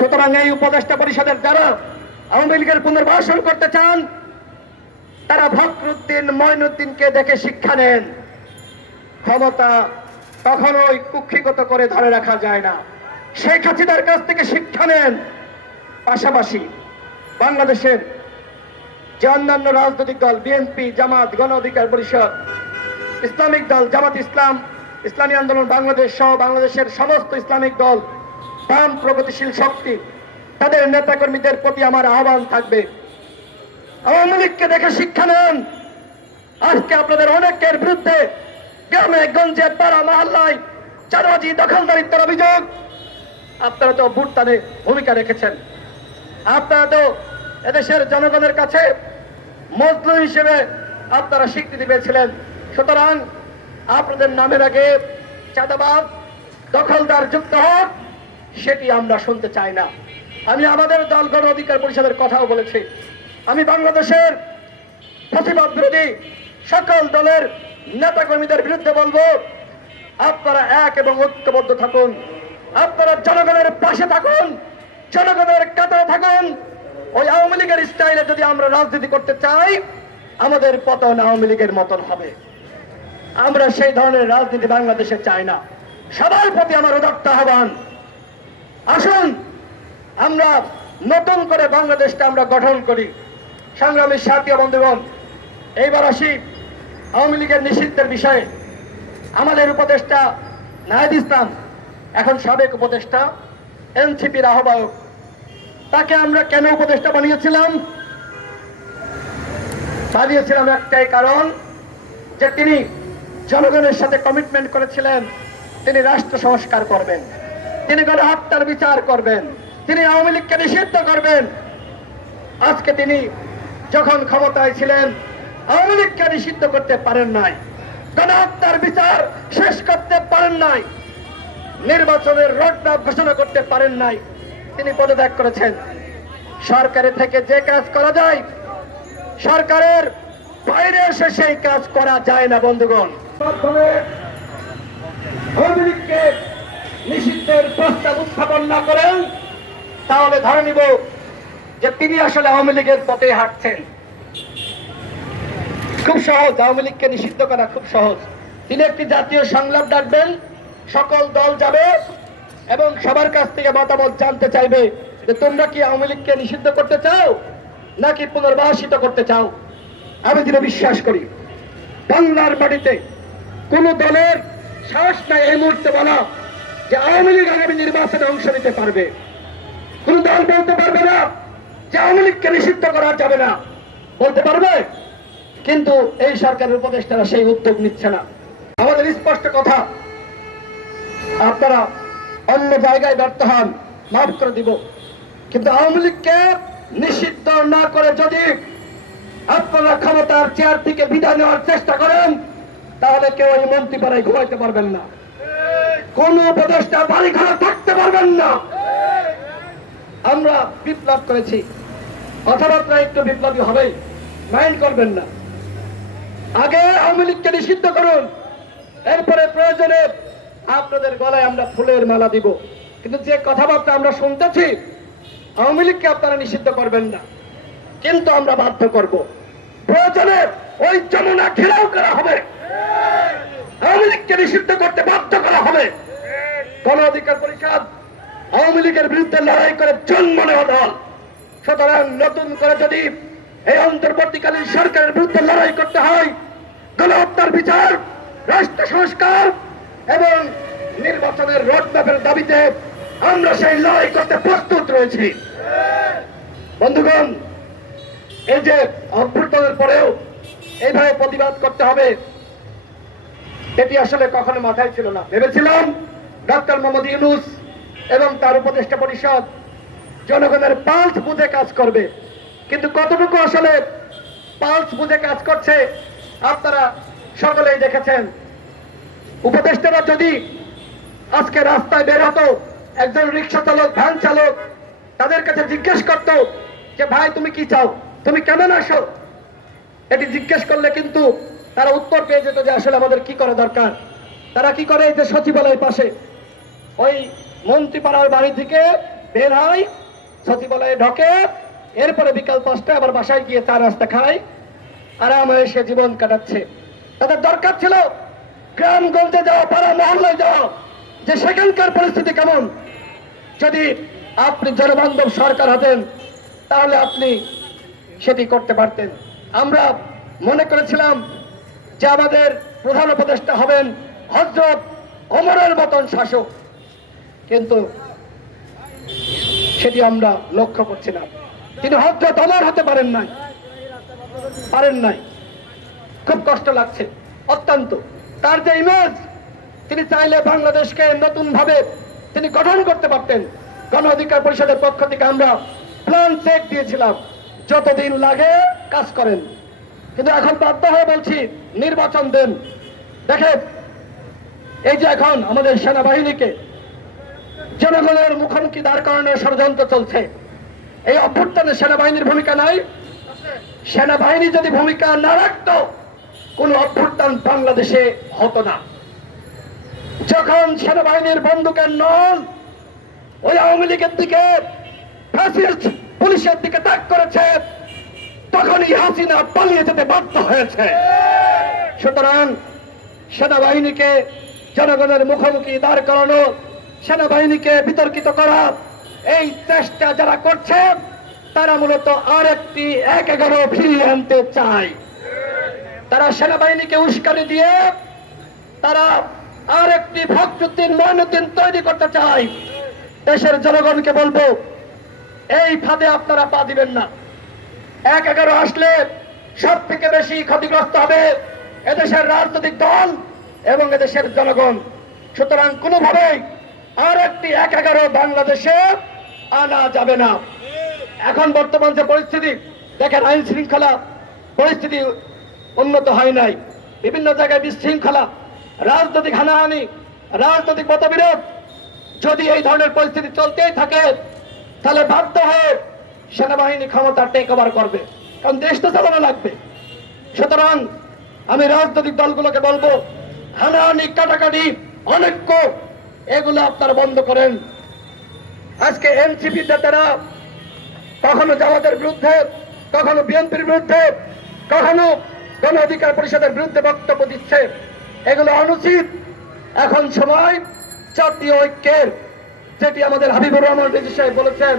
সুতরাং এই উপদেষ্টা পরিষদের যারা আওয়ামী লীগের পুনর্বাসন করতে চান তারা ফখরুদ্দিন মঈনুদ্দিনকে দেখে শিক্ষা নেন। ক্ষমতা কখনোই কুক্ষিগত করে ধরে রাখা যায় না। শেখ হাসিনার কাছ থেকে শিক্ষা নেন। পাশাপাশি বাংলাদেশের যে অন্যান্য রাজনৈতিক দল বিএনপি, জামাত, গণ অধিকার পরিষদ, ইসলামিক দল জামাত ইসলাম, ইসলামী আন্দোলন বাংলাদেশ সহ বাংলাদেশের সমস্ত ইসলামিক দল, বাম প্রগতিশীল শক্তি, তাদের নেতাকর্মীদের প্রতি আমার আহ্বান থাকবে, আওয়ামী লীগকে দেখে শিক্ষা নেন। আজকে আপনাদের অনেকের বিরুদ্ধে গ্রামে গঞ্জে পাড়া মহল্লায় চাঁদাবাজি দখলদারিত্বের অভিযোগ। আপনারা তো ভোটদানে ভূমিকা রেখেছেন। আপনারা তো এদেশের জনগণের কাছে মজলুম হিসেবে আপনারা স্বীকৃতি পেয়েছিলেন। সুতরাং আপনাদের নামের আগে চাঁদাবাজ দখলদার যুক্ত হোক, সেটি আমরা শুনতে চাই না। আমি আমাদের দল গণ অধিকার পরিষদের কথাও বলেছি। আমি বাংলাদেশের ফ্যাসিবাদ বিরোধী সকল দলের নেতাকর্মীদের বিরুদ্ধে বলবো, আপনারা এক এবং ঐক্যবদ্ধ থাকুন। আপনারা জনগণের পাশে থাকুন, জনগণের কাতারে থাকুন। ওই আওয়ামী লীগের স্টাইলে যদি আমরা রাজনীতি করতে চাই, আমাদের পতন আওয়ামী লীগের মতন হবে। আমরা সেই ধরনের রাজনীতি বাংলাদেশে চাই না। সবার প্রতি আমার উদাত্ত আহ্বান, আসুন আমরা নতুন করে বাংলাদেশটা আমরা গঠন করি। সংগ্রামী সাথী বন্ধুগণ, এইবার আসি আওয়ামী লীগের নিষিদ্ধের বিষয়ে। আমাদের উপদেষ্টা নাহিদ ইসলাম, এখন সাবেক উপদেষ্টা, এনসিপির আহ্বায়ক, তাকে আমরা কেন উপদেষ্টা বানিয়েছিলাম? একটাই কারণ, যে তিনি জনগণের সাথে কমিটমেন্ট করেছিলেন তিনি রাষ্ট্র সংস্কার করবেন, তিনি গণহত্যার বিচার করবেন, তিনি আওয়ামী লীগকে নিষিদ্ধ করবেন। আজকে তিনি যখন ক্ষমতায় ছিলেন আওয়ামী লীগকে নিষিদ্ধ করতে পারেন নাই, গণহত্যার বিচার শেষ করতে পারেন নাই, নির্বাচনের রোডম্যাপ ঘোষণা করতে পারেন নাই, তিনি পদত্যাগ করেছেন। সরকারের থেকে যে কাজ করা যায়, সরকারের বাইরে এসে সেই কাজ করা যায় না। বন্ধুগণ, আওয়ামী লীগকে নিষিদ্ধের প্রস্তাব উত্থাপন না করেন, তাহলে ধরে নিব যে তিনি আসলে আওয়ামী লীগের পথে হাঁটছেন। খুব সহজ, আওয়ামী লীগকে নিষিদ্ধ করা খুব সহজ। তিনি একটি জাতীয় সংলাপ ডাকবেন, সকল দল যাবে এবং সবার কাছ থেকে মতামত জানতে চাইবে যে তোমরা কি আওয়ামী লীগকে নিষিদ্ধ করতে চাও নাকি পুনর্বাসিত করতে চাও। আমি যেটা বিশ্বাস করি, বাংলার মাটিতে কোন দলের সাহস নাই এই মুহূর্তে বলা যে আওয়ামী লীগ আগামী নির্বাচনে অংশ নিতে পারবে। কোন দল বলতে পারবে না যে আওয়ামী লীগকে নিষিদ্ধ করা যাবে না, বলতে পারবে? কিন্তু এই সরকারের উপদেষ্টারা সেই উদ্যোগ নিচ্ছে না। আমাদের স্পষ্ট কথা, আপনারা অন্য জায়গায় ব্যর্থ হন, মাফ করে দিব, কিন্তু আওয়ামী লীগকে নিষিদ্ধ না করে যদি আপনারা ক্ষমতার চেয়ার থেকে বিদায় নেওয়ার চেষ্টা করেন, তাহলে কেউ এই মন্ত্রীপাড়ায় ঘুমাইতে পারবেন না, কোন উপদেষ্টা বাড়ি ঘরে থাকতে পারবেন না। আমরা বিপ্লব করেছি, কথাবার্তা একটু বিপ্লবী হবেই, মাইন্ড করবেন না। আগে আওয়ামী লীগকে নিষিদ্ধ করুন, এরপরে প্রয়োজনে আপনাদের গলায় আমরা ফুলের মালা দিব। কিন্তু যে কথাবার্তা আমরা শুনতেছি, আওয়ামী লীগকে আপনারা নিষিদ্ধ করবেন না, কিন্তু আমরা বাধ্য করব, প্রয়োজনে ওই যমুনা ঘেরাও করা হবে, আওয়ামী লীগকে নিষিদ্ধ করতে বাধ্য করা হবে। গণ অধিকার পরিষদ আওয়ামী লীগের বিরুদ্ধে লড়াই করে জন্ম নেওয়া দল। সুতরাং নতুন করে যদি এই অন্তর্বর্তীকালীন সরকারের বিরুদ্ধে লড়াই করতে হয়, গণহত্যার বিচার, রাষ্ট্র সংস্কার এবং নির্বাচনের রোডম্যাপের দাবিতে আমরা সেই লড়াই করতে প্রস্তুত রয়েছি। বন্ধুগণ, এই যে অভ্যুত্থানের পরেও এইভাবে প্রতিবাদ করতে হবে, এটি আসলে কখনো মাথায় ছিল না। ভেবেছিলাম ডক্টর মোহাম্মদ ইউনূস এবং তার উপদেষ্টা পরিষদ জনগণের পালস বুঝে কাজ করবে, কিন্তু কতটুকু আসলে পালস বুঝে কাজ করছে আপনারা সকলেই দেখেছেন। উপদেষ্টারা যদি আজকে রাস্তায় বের হতো, একজন রিক্সা চালক, ভ্যান চালক তাদের কাছে জিজ্ঞেস করতো যে ভাই তুমি কি চাও, তুমি কেমন আসো, এটি জিজ্ঞেস করলে কিন্তু তারা উত্তর পেয়ে যেত যে আসলে আমাদের কি করা দরকার। তারা কি করে, এই যে সচিবালয়ের পাশে ওই মন্ত্রীপাড়ার বাড়ি থেকে বের হয়, সচিবালয়ে ঢোকে, এরপরে বিকাল 5টায় আবার বাসায় গিয়ে চা নাস্তা খায়, আরামে সে জীবন কাটাচ্ছে। তাদের দরকার ছিল গ্রামগঞ্জে যাওয়া, পাড়া মহল্লায় যাওয়া, যে সেখানকার পরিস্থিতি কেমন। যদি আপনি জনবান্ধব সরকার হতেন তাহলে আপনি সেটি করতে পারতেন। আমরা মনে করেছিলাম যে আমাদের প্রধান উপদেষ্টা হবেন হযরত ওমরের মতন শাসক, কিন্তু সেটি আমরা লক্ষ্য করছি না। তিনি হযরত ওমর হতে পারেন নাই। খুব কষ্ট লাগছে অত্যন্ত। তার যে ইমেজ, তিনি চাইলে বাংলাদেশকে নতুন ভাবে তিনি গঠন করতে পারতেন। গণ অধিকার পরিষদের পক্ষ থেকে আমরা প্ল্যান চেক দিয়েছিলাম, যতদিন লাগে কাজ করেন, কিন্তু এখন বাধ্য হয়ে বলছি নির্বাচন দেন। দেখেন, এই যে এখন আমাদের সেনাবাহিনীকে জনগণের মুখোমুখি দাঁড় করানোর ষড়যন্ত্র চলছে, এই অভ্যুত্থানে সেনাবাহিনীর ভূমিকা নাই। সেনাবাহিনী যদি ভূমিকা না রাখতো, কোন অভ্যুত্থান বাংলাদেশে হতো না। যখন সেনাবাহিনীর বন্দুকের নল ওই আওয়ামী লীগের দিকে, ফ্যাসিস্ট পুলিশের দিকে তাক করেছে, তখনই হাসিনা পালিয়ে যেতে বাধ্য হয়েছে। সুতরাং সেনাবাহিনীকে জনগণের মুখোমুখি দাঁড় করানো, সেনাবাহিনীকে বিতর্কিত করা, এই চেষ্টা যারা করছে তারা মূলত আরেকটি ১/১১ ফিরিয়ে আনতে চায়। তারা সেনাবাহিনীকে উস্কানি দিয়ে তারা আরেকটি ফখরুদ্দিন মঈনুদ্দিন তৈরি করতে চায়। দেশের জনগণকে বলবো, এই ফাঁদে আপনারা পা দিবেন না। ১/১১ আসলে সব থেকে বেশি ক্ষতিগ্রস্ত হবে এদেশের রাজনৈতিক দল এবং এদেশের জনগণ। সুতরাং কোনোভাবেই আর একটি ১/১১ বাংলাদেশে আনা যাবে না। এখন বর্তমান যে পরিস্থিতি দেখেন, আইন শৃঙ্খলা পরিস্থিতি উন্নত হয় নাই, বিভিন্ন জায়গায় বিশৃঙ্খলা, রাজনৈতিক হানাহানি, রাজনৈতিক মতবিরোধ। যদি এই ধরনের পরিস্থিতি চলতেই থাকে তাহলে বাধ্য হয়ে সেনাবাহিনী ক্ষমতা টেক ওভার করবে, কারণ দেশ তো চালানো লাগবে। সুতরাং আমি রাজনৈতিক দলগুলোকে বলবো, হানাহানি, কাটাকাটি, অনৈক্য, এগুলো আপনারা বন্ধ করেন। আজকে এনসিপি নেতারা কখনো জামাতের বিরুদ্ধে, কখনো বিএনপির বিরুদ্ধে, কখনো গণ অধিকার পরিষদের বিরুদ্ধে বক্তব্য দিচ্ছে, এগুলো অনুচিত। এখন সময় জাতীয় ঐক্যের, যেটি আমাদের হাবিবুর রহমান রেজী সাহেব বলেছেন,